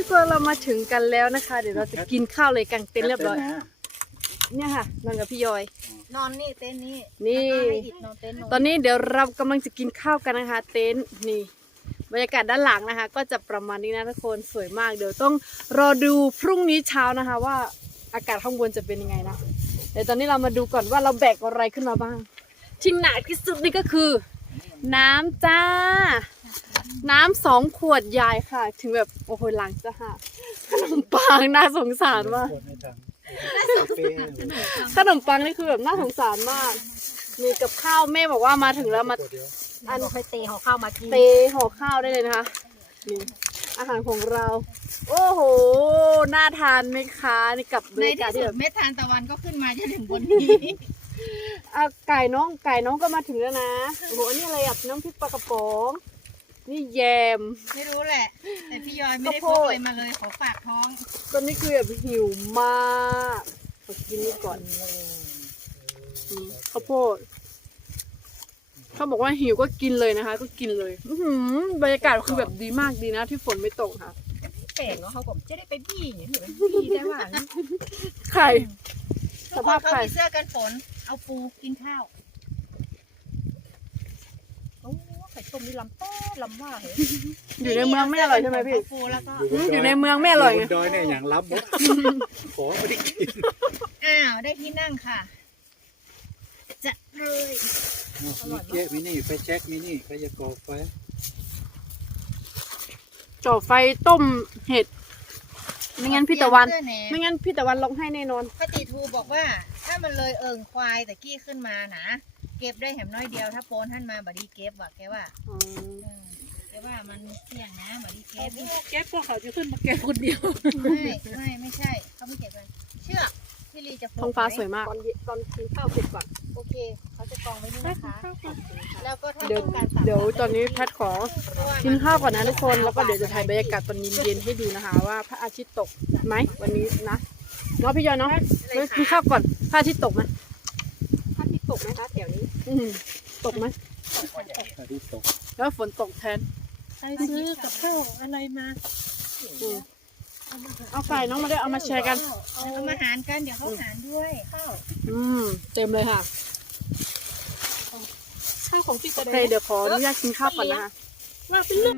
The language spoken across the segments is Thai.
ทุกคนเรามาถึงกันแล้วนะคะ เดี๋ยวเราจะกินข้าวเลยกางเต็นท์เรียบร้อย เนี่ยค่ะนอนกับพี่ยอย นอนนี่เต็นท์นี้นี่ แล้วก็ให้อิดนอนเต็นท์นอนตอนนี้เดี๋ยวเรากำลังจะกินข้าวกันนะคะ เต็นท์นี่บรรยากาศด้านหลังนะคะ ก็จะประมาณนี้นะทุกคนสวยมาก เดี๋ยวต้องรอดูพรุ่งนี้เช้านะคะ ว่าอากาศข้างบนจะเป็นยังไงนะเดี๋ยวตอนนี้เรามาดูก่อนว่าเราแบกอะไรขึ้นมาบ้าง ที่หนักที่สุดนี่ก็คือ น้ำจ้า น้ำสองขวดใหญ่ค่ะ ถึงแบบโอ้โหหลังจะหักขนมปังน่าสงสารมาก ขนมปังนี่คือแบบน่าสงสารมาก มีกับข้าวแม่บอกว่ามาถึงแล้วมาอันบอกให้เตะห่อข้าวมากินเตห่อข้าวได้เลยนะคะนี่อาหารของเรา โอ้โห น่าทานไหมคะนี่กับบรในรยากาศที่ที่สุแบดบเม็ดทานตะวันก็ขึ้นมาจนถึงบนนี้อะไก่น้องไก่น้องก็มาถึงแล้วนะโอ้โหอันนี่อะไรอะน้ำพริกปลากระป๋อง นี่แยม ไม่รู้แหละ แต่พี่ยอยไม่ได้พข้าวกโพดอะไรมาเลยขอฝากท้อง ตอนนี้คือแบบหิวมากขอกินนี่ก่อนนี่ข้าวโพดเขาบอกว่าหิวก็กินเลยนะคะ ก็กินเลยอื้อหือบรรยากาศคือแบบดีมากดีนะ ที่ฝนไม่ตกค่ะแปลกเนาะเขาผมจะได้ไปบี้อย่างนี้บี้ได้ว่าไข่ทุกคนเขามีเสื้อกันฝน เอาปูกินข้าวโอ้ไข่ต้มนี่ลำแป้ลำว่าเหรออยู่ในเมืองไม่อร่อยใช่ไหมพี่เอาปูแล้วก็อืมอยู่ในเมืองไม่อร่อยไงดอยเนี่ยอย่างรับหมดขอไม่ได้กินอ้าวได้ที่นั่งค่ะ จะเลยมีเก๊ะมีนี่ไฟแช็กมีนี่ใครจะก่อไฟจ่อไฟต้มเห็ด ไม่งั้นพี่ตะวัน เสื้อแหไม่งั้นพี่ตะวันร้องไห้แน่นอน ปฏิทูบอกว่า ถ้ามันเลยเอิงควายแต่กี้ขึ้นมานะ เก็บได้แหมน้อยเดียว ถ้าโปนท่านมาบัดดีเก็บว่ะแกว่าเออแกว่ามันเสี่ยงนะบัดดีเก็บ แก๊ปพวกเขาจะขึ้นมาแก๊ปคนเดียว ไม่ไม่ไม่ใช่เขาไม่เก็บกันเชือกพี่ลีจะผูกท้องฟ้าไสวยมาก ตอนตอนกินข้าวเสร็จก่อนโอเคเขาจะกองไว้นี่นะคะ แล้วก็ถ้าเดี๋ยวต้องการตัดเดี๋ยวตอนนี้แพทขอเพราะว่ากินข้าวก่อนนะทุกคนแล้วก็เดี๋ยวจะถ่ายบรรยากาศตอนเย็นๆให้ดูนะคะ ว่าพระอาทิตย์ตกไหมวันนี้นะเนาะพี่ยอยเนาะเฮ้ยกินข้าวก่อนพระอาทิตย์ตกไหมพระอาทิตย์ตกไหมคะแถวนี้ อืมตกไหมอาทิตย์ตกแล้วฝนตกแทนใครซื้อกับข้าวอะไรมาอืมเอาไก่น้องมาได้วยเอามาแชร์กัน เอามาหารกันเดี๋ยวเขาหารด้วยข้าวอืม เต็มเลยค่ะข้าวของพี่โอเคเดี๋ยวขออนุญาตกินข้าวก่อนนะคะว่าเป็นเรื่อง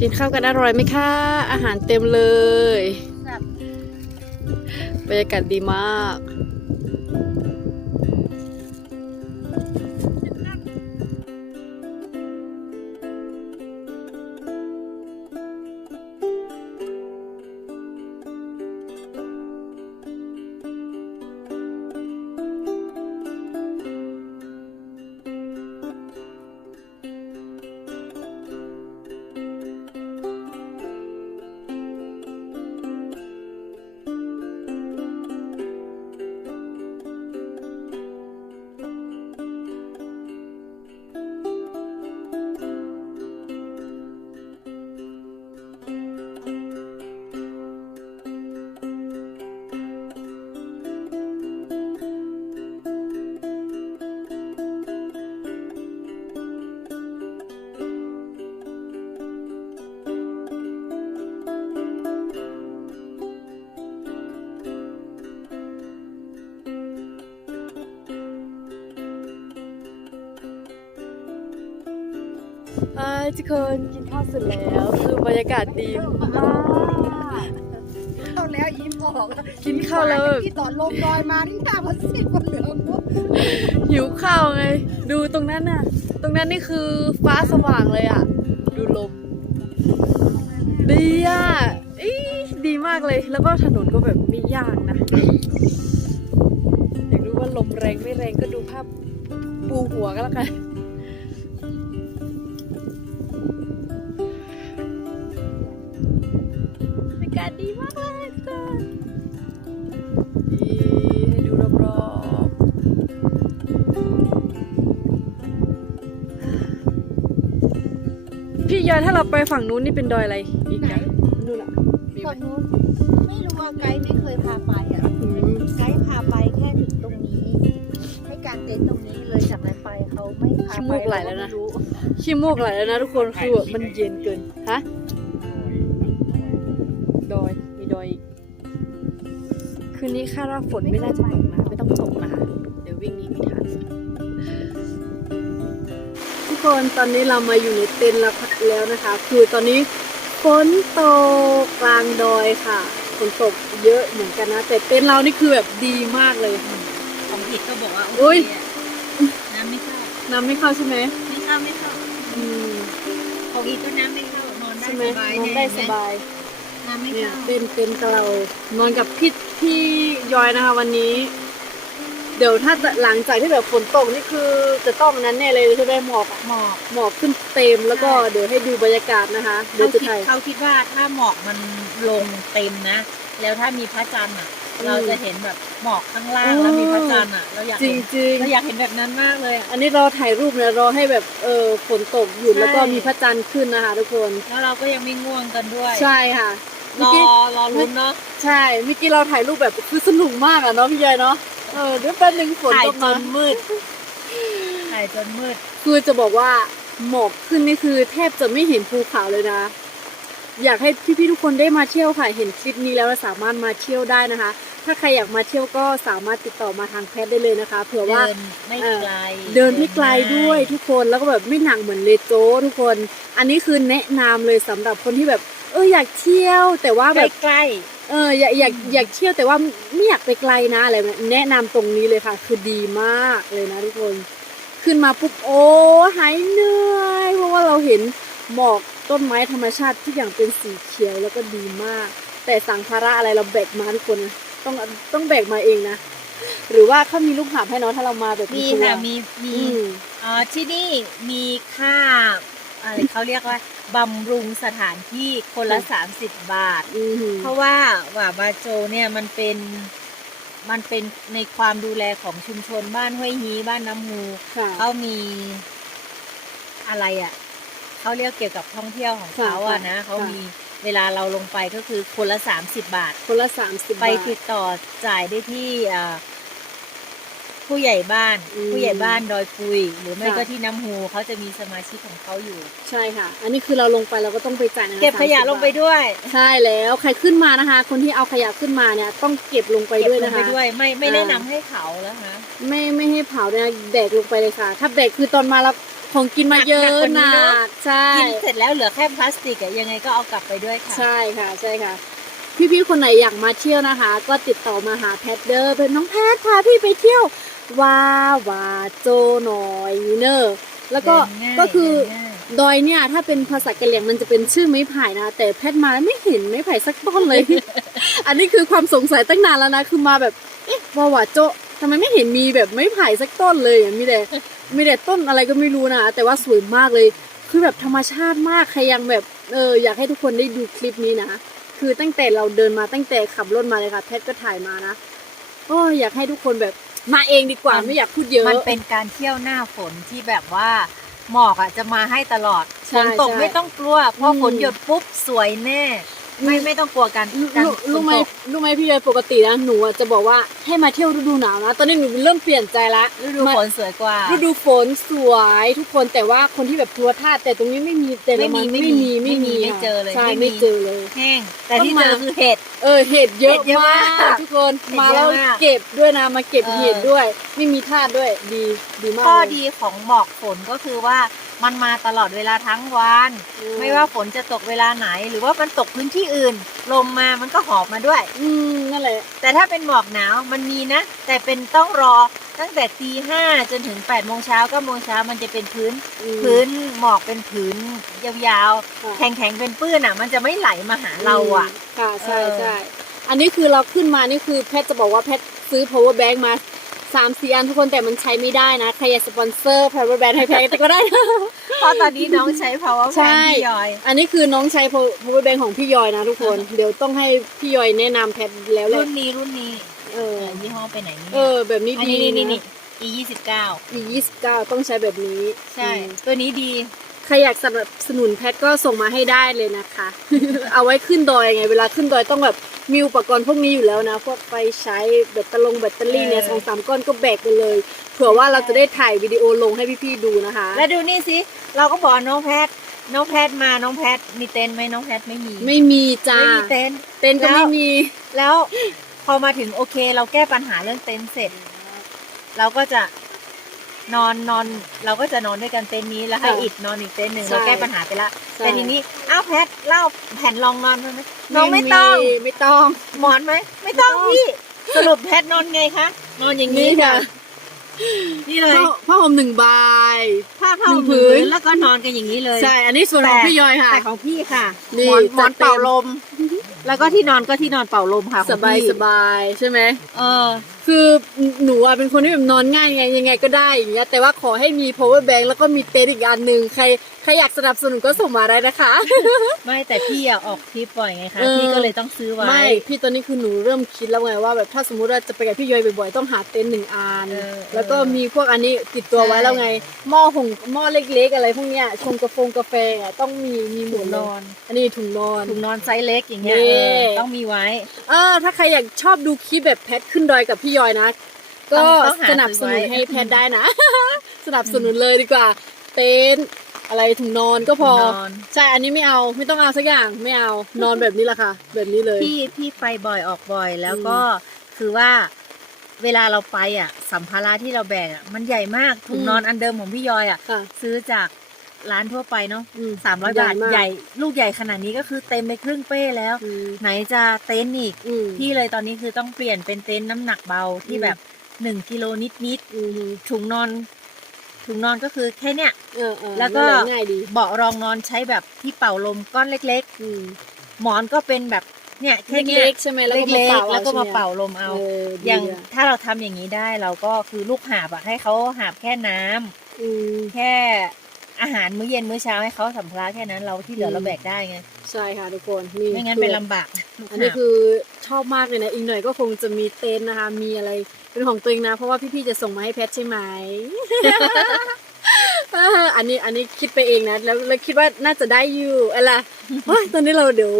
กินข้าวกันอร่อยไหมคะ อาหารเต็มเลยแบบบรรยากาศดีมาก อ้ยทุกคนกินข้าวเสร็จแล้วคือบรรยากาศดีมาก เข้าแล้วยิ้มออกกินข้าวแล้ว ที่ต่อลมลอยมาที่หน้ามันสิบมันเหลืองหิวข้าวไง ดูตรงนั้นน่ะ ตรงนั้นนี่คือฟ้าสว่างเลยอะ ดูลมดีอะอีดีมากเลย แล้วก็ถนนก็แบบไม่ยากนะอยากรู้ว่าลมแรงไม่แรงก็ดูภาพปูหัวก็แล้วกัน เราไปฝั่งนู้นนี่เป็นดอยอะไรอีกอะนู่นอะมีไหมฝั่งนู้นไม่รู้ว่าไกด์ไม่เคยพาไปอะอืมไกด์พาไปแค่ถึงตรงนี้ให้การเต็นท์ตรงนี้เลยจากนั้นไปเขาไม่พาขี้ไปมูกไหลแล้วนะเราก็ไม่รู้ขี้มูกไหลแล้วนะทุกคนคือแบบมันเย็นเกินฮะดอยมีดอยอีกคืนนี้คาดว่าฝนไม่น่าจะตกนะไม่ต้องตกนะคะเดี๋ยววิ่งหนี้ไม่ทันทุ กคนตอนนี้เรามาอยู่ในเต็นท์แล้วแล้วนะคะ คือตอนนี้ฝนตกกลางดอยค่ะฝนตกเยอะเหมือนกันนะแต่เต็นท์เรานี่คือแบบดีมากเลย ของอิดก็บอกว่าโอ้ยน้ำไม่เข้าน้ำไม่เข้าใช่ไหมไม่เข้าไม่เข้าอืมของอิดก็น้ำไม่เข้านอนได้ใช่ไหมสบายนอนได้สบายน้ำไม่เนี่ยเข้าเป็นเป็นกับเรานอนกับพี่พี่ยอยนะคะ วันนี้ เดี๋ยวถ้าจะหลังจากที่แบบฝนตกนี่คือจะต้องนั้นแน่เลยใช่ไหมหมอกอะหมอกหมอกขึ้นเต็มแล้วก็ใช่เดี๋ยวให้ดูบรรยากาศนะคะเดี๋ยวเขาจะคิดถ่าย เขาคิดว่าถ้าหมอกมันลงเต็มนะ แล้วถ้ามีพระจันทร์อะ อืมเราจะเห็นแบบหมอกข้างล่างโอ้แล้วมีพระจันทร์อะ เราอยากจริเห็งนจริงเราอยากเห็นแบบนั้นมากเลยอะอันนี้รอถ่ายรูปนะรอให้แบบเออฝนตกหยุดใช่ แล้วก็มีพระจันทร์ขึ้นนะคะทุกคนแล้วเราก็ยังไม่ง่วงกันด้วยใช่ค่ะรเมื่ออกี้รอลุ้นเนาะใช่เมื่อกี้เราถ่ายรูปแบบคือสนุกมากอะเนาะพี่ยอยเนาะ เออเดี๋ยวแป๊บนึงฝนถ่ายตกจมานมืดถ่ายจนมืด คือจะบอกว่าหมอกขึ้นนี่คือแทบจะไม่เห็นภูเขาเลยนะ อยากให้พี่ๆทุกคนได้มาเที่ยวค่ะ เห็นคลิปนี้แล้วสามารถมาเที่ยวได้นะคะ ถ้าใครอยากมาเที่ยวก็สามารถติดต่อมาทางแพทย์ได้เลยนะคะเผื่อว่า เดินไม่ไกลเดินไม่ไกลด้วยง่าทุกคนแล้วก็แบบไม่หนักเหมือนเลโจทุกคน อันนี้คือแนะนำเลยสำหรับคนที่แบบ เอออยากเที่ยว แต่ว่าแบบ ใกล้ เอออยากอยากอยากเที่ยวแต่ว่าไม่อยากไปไกลนะอะไรแบบนี้แนะนำตรงนี้เลยค่ะ คือดีมากเลยนะทุกคน ขึ้นมาปุ๊บโอ้หายเหนื่อยเพราะว่าเราเห็นหมอกต้นไม้ธรรมชาติทุกอย่างเป็นสีเขียวแล้วก็ดีมาก แต่สังภาระอะไรเราแบกมาทุกคนนะต้องต้องแบกมาเองนะ หรือว่าเขามีลูกหาบให้เนาะถ้าเรามาแบบๆมีทัวร์ค่ะมีมีอืมอ๋อที่นี่มีค่า อะไรเขาเรียกว่าบำรุงสถานที่คนละ 30 บาท อืมเพราะว่าหว่าบาโจเนี่ยมันเป็นมันเป็นในความดูแลของชุมชนบ้านห้วยฮีบ้านน้ำมูค่ะเขามีอะไรอะเขาเรียกเกี่ยวกับท่องเที่ยวของเขาอะค่ะนะค่ะเขามีเวลาเราลงไปก็คือคนละสามสิบบาท คนละสามสิบไปบาทติดต่อจ่ายได้ที่อ่า ผู้ใหญ่บ้าน อืม ผู้ใหญ่บ้านดอยปุย หรือไม่ค่ะก็ที่น้ำฮูเขาจะมีสมาชิกของเขาอยู่ ใช่ค่ะ อันนี้คือเราลงไปเราก็ต้องไปจ่ายนะเก็บขยะ30ลงไปด้วย ใช่แล้วใครขึ้นมานะคะ คนที่เอาขยะขึ้นมาเนี่ยต้องเก็บลงไปเก็บด้วยลงนะไปคะ ด้วย ไม่ไม่อ่า แนะนำให้เผาแล้วนะไม่ไม่ให้เผาเนี่ยแบกลงไปเลยค่ะ ถ้าแบกคือตอนมาแล้วของกินมาเยอะหนักกว่านี้หนัเนอะ กใช่ กินเสร็จแล้วเหลือแค่พลาสติกอะยังไงก็เอากลับไปด้วยค่ะ ใช่ค่ะใช่ค่ะ พี่ๆคนไหนอยากมาเที่ยวนะคะ ก็ติดต่อมาหาแพทเดอร์เป็นน้องแพทพาพี่ไปเที่ยว วาวาโจหน่อยเนอะแล้วก็เดินง่ายก็คือเดินง่าย ดอยเนี่ย ถ้าเป็นภาษากะเหรี่ยงมันจะเป็นชื่อไม้ไผ่นะแต่แพทย์มาไม่เห็นไม้ไผ่สักต้นเลย อันนี้คือความสงสัยตั้งนานแล้วนะคือมาแบบเอ๊ะวาวาโจะทำไมไม่เห็นมีแบบไม้ไผ่สักต้นเลยอะมีแต่มีแต่ต้นอะไรก็ไม่รู้นะแต่ว่าสวยมากเลย คือแบบธรรมชาติมากใครยังแบบเอออยากให้ทุกคนได้ดูคลิปนี้นะคือตั้งแต่เราเดินมาตั้งแต่ขับรถมาเลยค่ะแพทย์ก็ถ่ายมานะ โอ้ยอยากให้ทุกคนแบบ มาเองดีกว่าไม่อยากพูดเยอะ มันเป็นการเที่ยวหน้าฝนที่แบบว่าหมอกอะจะมาให้ตลอดใช่ฝนตกใช่ไม่ต้องกลัวเพราะอืมฝนหยุดปุ๊บสวยแน่ ไม่ไม่ต้องกลัวกันรู้การรู้รู้ไหมฝนตกรู้ไหมพี่เอ๋ปกตินะหนูอะจะบอกว่าให้มาเที่ยวฤดูหนาวนะ ตอนนี้หนูเริ่มเปลี่ยนใจละฤดูมาฝนสวยกว่า ฤดูฝนสวยทุกคนแต่ว่าคนที่แบบทัวร์ท่าแต่ตรงนี้ไม่มีแต่ละมันไม่ไม่มีมีไม่ไม่มีมีไม่ค่ะเจอเลยใช่ไม่มี ไม่เจอเลย แห้ง แต่ที่ต้องเจมาอคือเห็ด เออเห็ดเยอะเห็ดเยอะมามากกทุกคนเห็ดมาเยอะแล้วมากเก็บด้วยนะมาเก็บเออ เห็ดด้วย ไม่มีท่าด้วยดีดีมากข้อเลย ดีของหมอกฝนก็คือว่า มันมาตลอดเวลาทั้งวันอืมไม่ว่าฝนจะตกเวลาไหน หรือว่ามันตกพื้นที่อื่น ลมมามันก็หอบมาด้วย อืมนั่นแหละ แต่ถ้าเป็นหมอกหนาวมันมีนะ แต่เป็นต้องรอตั้งแต่ตีห้าจนถึง8ปดโมงเช้าก็โมงเช้ามันจะเป็นพื้นอืมพื้นหมอกเป็นผืนยาวค่ะๆแข็งๆ เป็นปื้นอะ มันจะไม่ไหลมาหาเราอะ ค่ะใช่เออใช่อันนี้คือเราขึ้นมานี่คือแพทย์จะบอกว่าแพทย์ซื้อ power bank มา สามสี่อันทุกคนแต่มันใช้ไม่ได้นะใครอยากสปอนเซอร์ power bank ให้แพทก็ได้นะเพราะตอนนี้น้องใช้ power ใช่ bank พี่ยอย อันนี้คือน้องใช้ power bank ของพี่ยอยนะทุกคน เดี๋ยวต้องให้พี่ยอยแนะนำแพทแล้วแหละรุ่นนี้รุ่นนี้เอเออ อยี่ห้อไปไหนนี่เออ แบบนี้อันดีนี้นี่นะนี่ e ยี่สิบเก้าอียี่สิบเก้าต้องใช้แบบนี้ใช่ อืมตัวนี้ดี ใครอยากสนับสนุนแพทก็ส่งมาให้ได้เลยนะคะ เอาไว้ขึ้นดอยไง เวลาขึ้นดอยต้องแบบมีอุปกรณ์พวกนี้อยู่แล้วนะ พวกไฟใช้แบตเตอรี่แบตเตอรี่เนี่ยเออสองสามก้อนก็แบกไปเลย เผื่อว่าเราจะได้ถ่ายวิดีโอลงให้พี่ๆดูนะคะ แล้วดูนี่สิ เราก็บอกน้องแพท น้องแพทมาน้องแพทมีเต็นท์ไหมน้องแพทไม่มี ไม่มีจ้าไม่มีเต็นท์เต็นท์ก็แล้วไม่มี แล้วพอมาถึงโอเค เราแก้ปัญหาเรื่องเต็นท์เสร็จ เราก็จะ นอนนอนเราก็จะนอนด้วยกันเต็นท์นี้แล้วให้ค่ะอิดนอนอีกเต็นท์หนึ่งใช่ เราแก้ปัญหาไปละใช่แต่ทีนี้อ้าวแพทเล่าแผ่นรองนอนไหมน้องไม่ต้องไม่ต้อง หมอนไหมไม่ต้องไม่ต้อง พี่สรุปแพทนอนไงคะนอนอย่างนี้นี่ค่ะค่ะนี่เลยผ้าผ้าห่มหนึ่งใบ ผ้าผ้าหนึ่ห่งมผืผืน นแล้วก็นอนกันอย่างนี้เลย ใช่ อันนี้ส่วนของพี่ยอยค่ะ แต่ของพี่ค่ะนี่หมอนหมอนจัดเต็ม เป่าลม แล้วก็ที่นอนก็ที่นอนเป่าลมค่ะขสองบายพี่สบายใช่ไหม เออ คือหนูอะเป็นคนที่แบบนอนง่ายไงยังไงก็ได้อย่างเงี้ยแต่ว่าขอให้มี power bank แล้วก็มีเต็นท์อีกอันหนึ่งใครใครอยากสนับสนุนก็ส่งมาได้นะคะ ไม่แต่พี่อะออกทริปบ่อยไงคะเออพี่ก็เลยต้องซื้อไว้ ไม่พี่ตอนนี้คือหนูเริ่มคิดแล้วไงว่าแบบถ้าสมมุติว่าจะไปกับพี่ยอยบ่อยๆต้องหาเต็นท์หนึ่งอันเออแล้วก็มีพวกอันนี้ติดตัวไว้ใช่แล้วไงหม้อหงหม้อเล็ก ๆ อะไรพวกเนี้ยชงกาแฟกาแฟอะต้องมีมีหมถุดงเลนยอน อันนี้ถุงนอนถุงนอนไซส์เล็กอย่างเงี้ยนี่เออต้องมีไว้ เออถ้าใครอยากชอบดูคลิปแบบแพทขึ้นดอยกับพี่ยอยนะ ก็ต้องต้องหาสนับสนุนซื้อไว้ ให้แพทได้นะ สนับสนุนเลยดีกว่า เต็นท์อะไรถุงนอนก็พอถุงนอนใช่ อันนี้ไม่เอา ไม่ต้องเอาสักอย่างไม่เอา นอนแบบนี้แหละค่ะ แบบนี้เลยพี่พี่ไปบ่อยออกบ่อยแล้วอืมก็คือว่าเวลาเราไปอะ สัมภาระที่เราแบกอะมันใหญ่มากถุงอืม นอนอันเดิมของพี่ยอยอะ ค่ะ ซื้อจาก ร้านทั่วไปเนาะอืมสามร้อยใหญ่บาทมากใหญ่ ลูกใหญ่ขนาดนี้ก็คือเต็มไปครึ่งเป้แล้วอืมไหนจะเต็นท์อีกอืมพี่เลยตอนนี้คือต้องเปลี่ยนเป็นเต็นท์น้ำหนักเบาที่อืมแบบหนึ่งกิโลนิดนิดอืมๆถุงนอนถุงนอนก็คือแค่เนี้ยเออเออแล้วก็นั่นหะง่ายดีเบาะรองนอนใช้แบบที่เป่าลมก้อนเล็กอืมๆหมอนก็เป็นแบบเนี่ยแค่เนี้ยเล็กๆใช่ไหมแล้วก็มาเล็กเป่าๆแล้วก็มาใช่ไหเป่าลมเอาเออดีอย่างอะถ้าเราทำอย่างนี้ได้เราก็คือลูกหาบอะให้เขาหาบแค่น้ำอืมแค่ อาหารมื้อเย็นมื้อเช้าให้เขาสัมภาระแค่นั้นเราที่เหลืออืมเราแบกได้ไงใช่ค่ะทุกคนนี่ไม่งั้นคือเป็นลำบากลูกอันนี้หาบคือชอบมากเลยนะอีกหน่อยก็คงจะมีเต็นท์นะคะ มีอะไรเป็นของตัวเองนะ เพราะว่าพี่ๆจะส่งมาให้แพทใช่ไหมเอออันนี้อันนี้คิดไปเองนะแล้วแล้วคิดว่าน่าจะได้อยู่อะไรเฮ้ยตอนนี้เราเดี๋ยว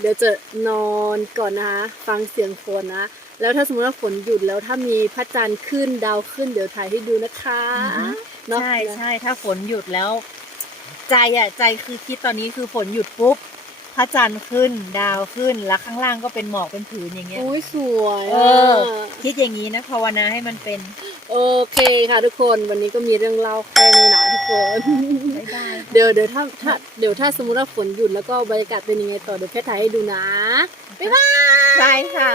เดี๋ยวจะนอนก่อนนะคะฟังเสียงฝนนะแล้วถ้าสมมติว่าฝนหยุดแล้วถ้ามีพระจันทร์ขึ้นดาวขึ้นเดี๋ยวถ่ายให้ดูนะคะ เนาะใช่ใช่ถ้าฝนหยุดแล้ว ใจอะใจคือคิดตอนนี้คือฝนหยุดปุ๊บพระจันทร์ขึ้นดาวขึ้นแล้วข้างล่างก็เป็นหมอกเป็นผืนอย่างเงี้ยโอ้ยสวยเอออะคิดอย่างนี้นะภาวนาให้มันเป็น โอเคค่ะทุกคนวันนี้ก็มีเรื่องเล่าแค่นี้นะทุกคนได้ได้เดี๋ยวเดี๋ยวถ้าถ้าเดี๋ยวถ้าสมมติว่าฝนหยุดแล้วก็บรรยากาศเป็นยังไงต่อเดี๋ยวแค่ถ่ายให้ดูนะบายค่ะ